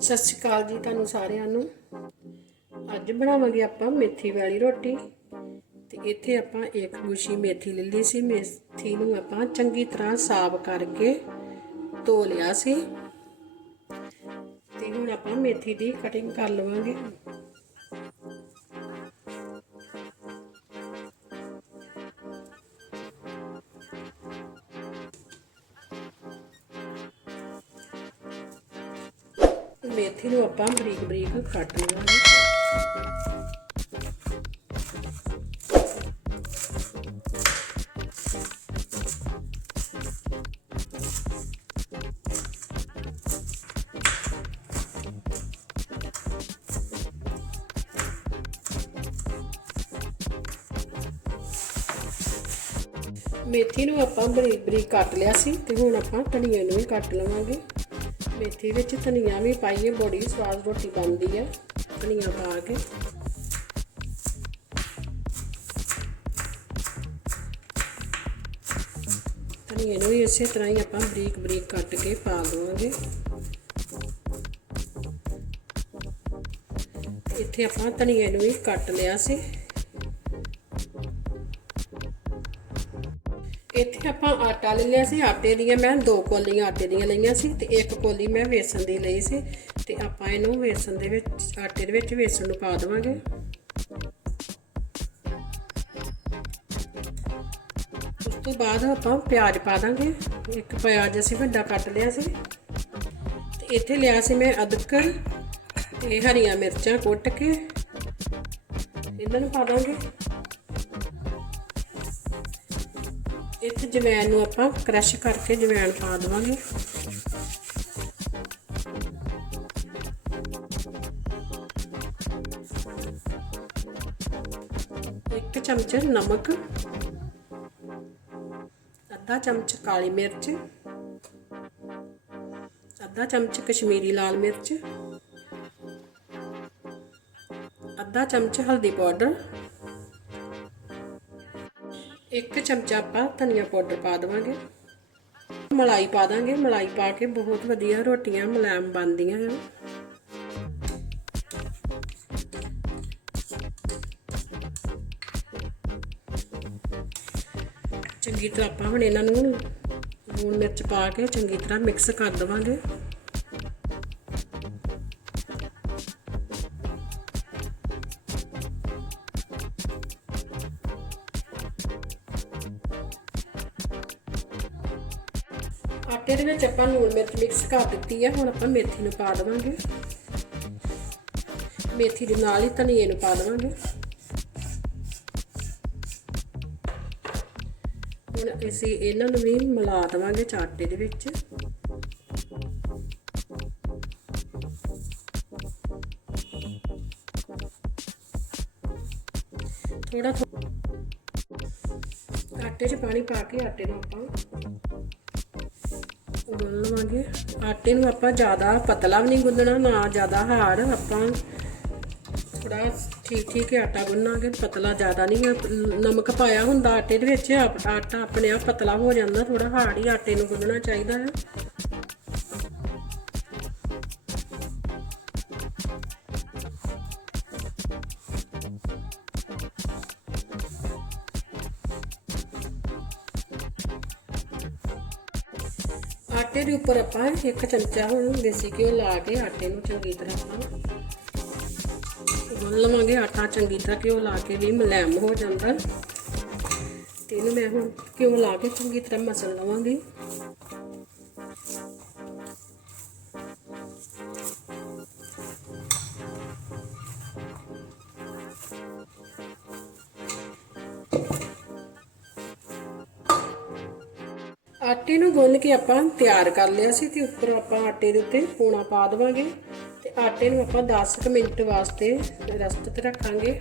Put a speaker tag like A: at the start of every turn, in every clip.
A: ਸਤਿ ਸ਼੍ਰੀ ਅਕਾਲ ਜੀ ਤੁਹਾਨੂੰ ਸਾਰਿਆਂ ਨੂੰ। ਅੱਜ ਬਣਾਵਾਂਗੇ ਆਪਾਂ ਮੇਥੀ ਵਾਲੀ ਰੋਟੀ। ਤੇ ਇੱਥੇ ਆਪਾਂ ਇੱਕ ਗੁਸ਼ੀ ਮੇਥੀ ਲੈ ਲਈ ਸੀ। ਮੇਥੀ ਨੂੰ ਆਪਾਂ ਚੰਗੀ ਤਰ੍ਹਾਂ ਸਾਫ਼ ਕਰਕੇ ਧੋ ਲਿਆ ਸੀ। ਤੇ ਹੁਣ ਆਪਾਂ ਮੇਥੀ ਦੀ ਕਟਿੰਗ ਕਰ ਲਵਾਂਗੇ। ਕੱਟ ਲਵਾਂਗੇ ਮੇਥੀ ਨੂੰ ਆਪਾਂ ਬਰੀਕ ਬਰੀਕ ਕੱਟ ਲਿਆ ਸੀ ਤੇ ਹੁਣ ਆਪਾਂ ਧਨੀਆ ਨੂੰ ਵੀ ਕੱਟ ਲਵਾਂਗੇ। ਮੇਥੀ ਵਿੱਚ ਧਨੀਆ ਵੀ ਪਾਈਏ, ਬੜੀ ਸਵਾਦ ਰੋਟੀ ਬਣਦੀ ਹੈ। ਧਨੀਆ ਪਾ ਕੇ। ਧਨੀਏ ਨੂੰ ਵੀ ਇਸੇ ਤਰ੍ਹਾਂ ਹੀ ਆਪਾਂ ਬਰੀਕ ਬਰੀਕ ਕੱਟ ਕੇ ਪਾ ਦਵਾਂਗੇ। ਇੱਥੇ ਆਪਾਂ ਧਨੀਏ ਨੂੰ ਵੀ ਕੱਟ ਲਿਆ ਸੀ। ਇੱਥੇ ਆਪਾਂ ਆਟਾ ਲੈ ਲਿਆ ਸੀ ਆਟੇ ਦੀਆਂ ਮੈਂ ਦੋ ਕੋਲੀਆਂ ਆਟੇ ਦੀਆਂ ਲਈਆਂ ਸੀ ਤੇ ਇੱਕ ਕੋਲੀ ਮੈਂ ਵੇਸਣ ਦੀ ਲਈ ਸੀ ਤੇ ਆਪਾਂ ਇਹਨੂੰ ਵੇਸਣ ਦੇ ਵਿੱਚ, ਆਟੇ ਦੇ ਵਿੱਚ ਵੇਸਣ ਨੂੰ ਪਾ ਦੇਵਾਂਗੇ। ਉਸ ਤੋਂ ਬਾਅਦ ਆਪਾਂ ਪਿਆਜ਼ ਪਾ ਦਾਂਗੇ। ਇੱਕ ਪਿਆਜ਼ ਅਸੀਂ ਵੱਡਾ ਕੱਟ ਲਿਆ ਸੀ। ਤੇ ਇੱਥੇ ਲਿਆ ਸੀ ਮੈਂ ਅਦਰਕ ਤੇ ਹਰੀਆਂ ਮਿਰਚਾਂ ਕੁੱਟ ਕੇ। ਇਹਨਾਂ ਨੂੰ ਪਾ ਦਾਂਗੇ। ਇੱਥੇ ਜਵੈਣ ਨੂੰ ਆਪਾਂ ਕ੍ਰਸ਼ ਕਰਕੇ ਜਵੈਣ ਪਾ ਦੇਵਾਂਗੇ। ਇੱਕ ਚਮਚ ਨਮਕ, ਅੱਧਾ ਚਮਚ ਕਾਲੀ ਮਿਰਚ, ਅੱਧਾ ਚਮਚ ਕਸ਼ਮੀਰੀ ਲਾਲ ਮਿਰਚ, ਅੱਧਾ ਚਮਚ ਹਲਦੀ ਪਾਊਡਰ ਇੱਕ ਚਮਚਾ ਆਪਾਂ ਧਨੀਆ ਪਾਊਡਰ ਪਾ ਦੇਵਾਂਗੇ। ਮਲਾਈ ਪਾ ਦਾਂਗੇ। ਮਲਾਈ ਪਾ ਕੇ ਬਹੁਤ ਵਧੀਆ ਰੋਟੀਆਂ ਮੁਲਾਇਮ ਬਣਦੀਆਂ ਹਨ। ਚੰਗੀ ਤਰ੍ਹਾਂ ਆਪਾਂ ਹੁਣ ਇਹਨਾਂ ਨੂੰ ਲੂਣ ਮਿਰਚ ਪਾ ਕੇ ਚੰਗੀ ਤਰ੍ਹਾਂ ਮਿਕਸ ਕਰ ਦੇਵਾਂਗੇ। ਆਟੇ ਵਿੱਚ ਆਪਾਂ ਲੂਣ ਮਿਰਚ ਮਿਕਸ ਕਰ ਦਿੱਤੀ ਹੈ ਹੁਣ ਆਪਾਂ ਮੇਥੀ ਨੂੰ ਪਾ ਦੇਵਾਂਗੇ। ਮੇਥੀ ਦੇ ਨਾਲ ਹੀ ਧਨੀਏ ਨੂੰ ਪਾ ਦੇਵਾਂਗੇ। ਹੁਣ ਅਸੀਂ ਇਹਨਾਂ ਨੂੰ ਵੀ ਮਿਲਾ ਦੇਵਾਂਗੇ ਚਾਟੇ ਦੇ ਵਿੱਚ। ਥੋੜਾ ਆਟੇ 'ਚ ਪਾਣੀ ਪਾ ਕੇ ਆਟੇ ਨੂੰ ਆਪਾਂ ਗੁੰਨ ਲਵਾਂਗੇ ਆਟੇ ਨੂੰ ਆਪਾਂ ਜ਼ਿਆਦਾ ਪਤਲਾ ਵੀ ਨਹੀਂ ਗੁੰਨਣਾ, ਨਾ ਜ਼ਿਆਦਾ ਹਾਰਡ। ਆਪਾਂ ਥੋੜਾ ਠੀਕ ਠੀਕ ਆਟਾ ਗੁੰਨਾਂਗੇ। ਪਤਲਾ ਜ਼ਿਆਦਾ ਨਹੀਂ ਨਮਕ ਪਾਇਆ ਹੁੰਦਾ ਆਟੇ ਦੇ ਵਿੱਚ ਆਟਾ ਆਪਣੇ ਆਪ ਪਤਲਾ ਹੋ ਜਾਂਦਾ। ਥੋੜਾ ਹਾਰਡ ਹੀ ਆਟੇ ਨੂੰ ਗੁੰਨਣਾ ਚਾਹੀਦਾ ਹੈ। ਆਟੇ ਦੇ ਉੱਪਰ ਆਪਾਂ ਇੱਕ ਚਮਚਾ ਹੁਣ ਦੇਸੀ ਘਿਓ ਲਾ ਕੇ ਆਟੇ ਨੂੰ ਚੰਗੀ ਤਰ੍ਹਾਂ ਆਪਾਂ ਗੁੰਨ ਲਵਾਂਗੇ। ਆਟਾ ਚੰਗੀ ਤਰ੍ਹਾਂ ਘਿਓ ਲਾ ਕੇ ਵੀ ਮਲੈਮ ਹੋ ਜਾਂਦਾ। ਤੇ ਇਹਨੂੰ ਮੈਂ ਹੁਣ ਘਿਓ ਲਾ ਕੇ ਚੰਗੀ ਤਰ੍ਹਾਂ ਮਸਲ ਲਵਾਂਗੀ। ਆਟੇ ਨੂੰ ਗੁੰਨ ਕੇ ਆਪਾਂ ਤਿਆਰ ਕਰ ਲਿਆ ਸੀ ਤੇ ਉੱਪਰ ਆਪਾਂ ਆਟੇ ਦੇ ਉੱਤੇ ਪੂਣਾ ਪਾ ਦੇਵਾਂਗੇ। ਤੇ ਆਟੇ ਨੂੰ ਆਪਾਂ 10 ਮਿੰਟ ਵਾਸਤੇ ਰੈਸਟ ਤੇ ਰੱਖਾਂਗੇ।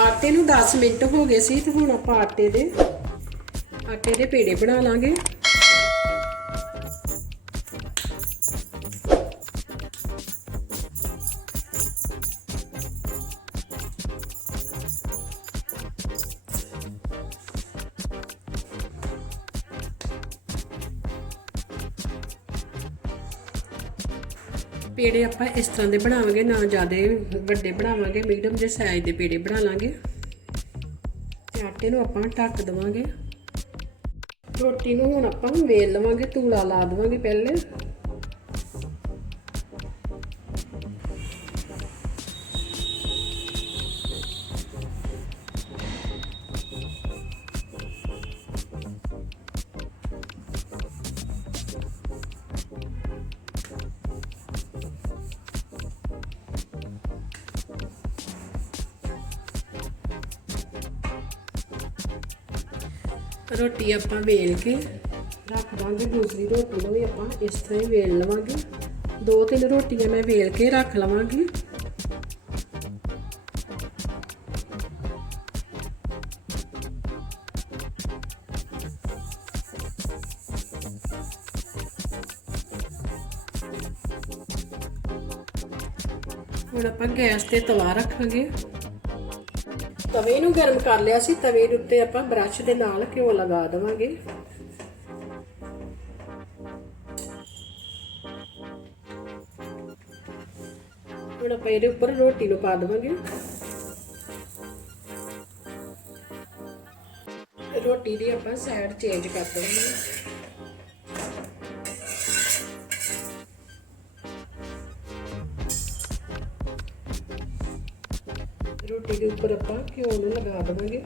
A: ਆਟੇ ਨੂੰ 10 ਮਿੰਟ ਹੋ ਗਏ ਸੀ ਤੇ ਹੁਣ ਆਪਾਂ ਆਟੇ ਦੇ ਆਟੇ ਦੇ ਪੇੜੇ ਬਣਾ ਲਾਂਗੇ। ਪੇੜੇ ਆਪਾਂ ਇਸ ਤਰ੍ਹਾਂ ਦੇ ਬਣਾਵਾਂਗੇ, ਨਾ ਜ਼ਿਆਦਾ ਵੱਡੇ ਬਣਾਵਾਂਗੇ ਮੀਡੀਅਮ ਜਿਹੇ ਸਾਈਜ਼ ਦੇ ਪੇੜੇ ਬਣਾ ਲਾਂਗੇ। ਤੇ ਆਟੇ ਨੂੰ ਆਪਾਂ ਢੱਕ ਦੇਵਾਂਗੇ। ਰੋਟੀ ਨੂੰ ਹੁਣ ਆਪਾਂ ਵੇਲ ਲਵਾਂਗੇ ਧੂਲਾ ਲਾ ਦੇਵਾਂਗੇ ਪਹਿਲੇ। ਰੋਟੀ ਆਪਾਂ ਵੇਲ ਕੇ ਰੱਖ ਦਾਂਗੇ, ਦੂਸਰੀ ਰੋਟੀ ਨੂੰ ਵੀ ਆਪਾਂ ਇਸ ਤਰ੍ਹਾਂ ਹੀ ਵੇਲ ਲਵਾਂਗੇ। ਦੋ ਤਿੰਨ ਰੋਟੀਆਂ ਮੈਂ ਵੇਲ ਕੇ ਰੱਖ ਲਵਾਂਗੀ। ਹੁਣ ਆਪਾਂ ਗੈਸ ਤੇ ਤਵਾ ਰੱਖਾਂਗੇ। ਤਵੇ ਨੂੰ ਗਰਮ ਕਰ ਲਿਆ ਸੀ, ਤਵੇ ਦੇ ਉੱਤੇ ਆਪਾਂ ਬ੍ਰਸ਼ ਦੇ ਨਾਲ ਘਿਓ ਲਗਾ ਦੇਵਾਂਗੇ। ਹੁਣ ਆਪਾਂ ਇਹਦੇ ਉੱਪਰ ਰੋਟੀ ਨੂੰ ਪਾ ਦੇਵਾਂਗੇ। ਰੋਟੀ ਦੀ ਆਪਾਂ ਸਾਈਡ ਚੇਂਜ ਕਰ ਦੇਵਾਂਗੇ। ਰੋਟੀ ਦੇ ਉੱਪਰ ਆਪਾਂ ਘਿਓ ਨੂੰ ਲਗਾ ਦੇਵਾਂਗੇ।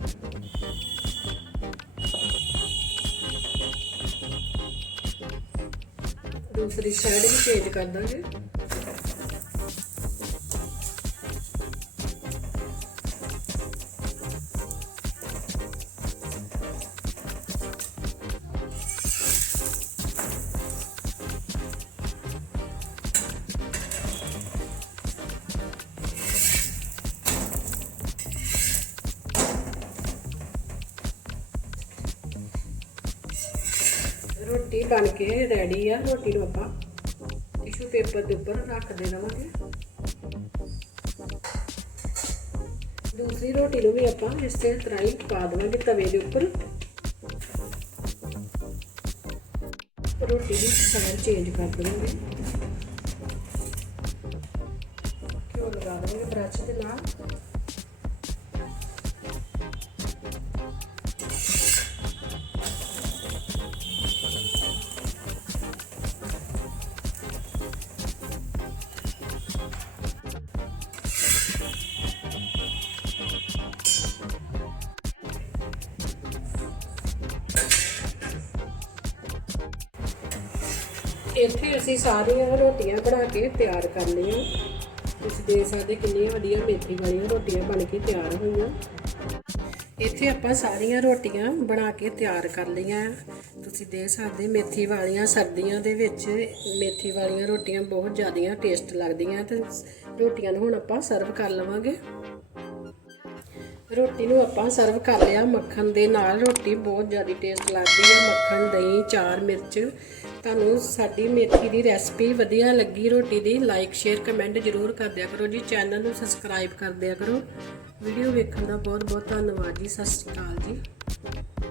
A: ਦੂਸਰੀ ਸਾਈਡ ਵੀ ਚੇਂਜ ਕਰ ਦਾਂਗੇ। ਰੋਟੀ ਬਣ ਕੇ ਰੈਡੀ ਆ, ਰੋਟੀ ਨੂੰ ਆਪਾਂ ਟਿਸ਼ੂ ਪੇਪਰ ਦੇ ਉੱਪਰ ਰੱਖ ਦੇ ਦੇਵਾਂਗੇ ਦੂਸਰੀ ਰੋਟੀ ਨੂੰ ਵੀ ਆਪਾਂ ਇਸੇ ਤਰ੍ਹਾਂ ਹੀ ਪਾ ਦੇਵਾਂਗੇ ਤਵੇ ਦੇ ਉੱਪਰ। ਰੋਟੀ ਦੀ ਸਾਈਡ ਚੇਂਜ ਕਰ ਦੇਵਾਂਗੇ। ਇੱਥੇ ਅਸੀਂ ਸਾਰੀਆਂ ਰੋਟੀਆਂ ਬਣਾ ਕੇ ਤਿਆਰ ਕਰ ਲਈਆਂ। ਤੁਸੀਂ ਦੇਖ ਸਕਦੇ ਕਿੰਨੀਆਂ ਵਧੀਆ ਮੇਥੀ ਵਾਲੀਆਂ ਰੋਟੀਆਂ ਬਣ ਕੇ ਤਿਆਰ ਹੋਈਆਂ। ਇੱਥੇ ਆਪਾਂ ਸਾਰੀਆਂ ਰੋਟੀਆਂ ਬਣਾ ਕੇ ਤਿਆਰ ਕਰ ਲਈਆਂ। ਤੁਸੀਂ ਦੇਖ ਸਕਦੇ ਮੇਥੀ ਵਾਲੀਆਂ ਸਰਦੀਆਂ ਦੇ ਵਿੱਚ ਮੇਥੀ ਵਾਲੀਆਂ ਰੋਟੀਆਂ ਬਹੁਤ ਜ਼ਿਆਦੀਆਂ ਟੇਸਟ ਲੱਗਦੀਆਂ ਤੇ ਰੋਟੀਆਂ ਨੂੰ ਹੁਣ ਆਪਾਂ ਸਰਵ ਕਰ ਲਵਾਂਗੇ। ਰੋਟੀ ਨੂੰ ਆਪਾਂ ਸਰਵ ਕਰ ਲਿਆ ਮੱਖਣ ਦੇ ਨਾਲ। ਰੋਟੀ ਬਹੁਤ ਜ਼ਿਆਦਾ ਟੇਸਟ ਲੱਗਦੀ ਹੈ ਮੱਖਣ, ਦਹੀਂ, ਚਾਰ, ਮਿਰਚ। ਤੁਹਾਨੂੰ ਸਾਡੀ ਮੇਥੀ ਦੀ ਰੈਸਪੀ ਵਧੀਆ ਲੱਗੀ, ਰੋਟੀ ਦੀ ਲਾਈਕ ਸ਼ੇਅਰ ਕਮੈਂਟ ਜ਼ਰੂਰ ਕਰ ਦਿਆ ਕਰੋ ਜੀ। ਚੈਨਲ ਨੂੰ ਸਬਸਕ੍ਰਾਈਬ ਕਰ ਦਿਆ ਕਰੋ। ਵੀਡੀਓ ਵੇਖਣ ਦਾ ਬਹੁਤ ਬਹੁਤ ਧੰਨਵਾਦ ਜੀ। ਸਤਿ ਸ਼੍ਰੀ ਅਕਾਲ ਜੀ।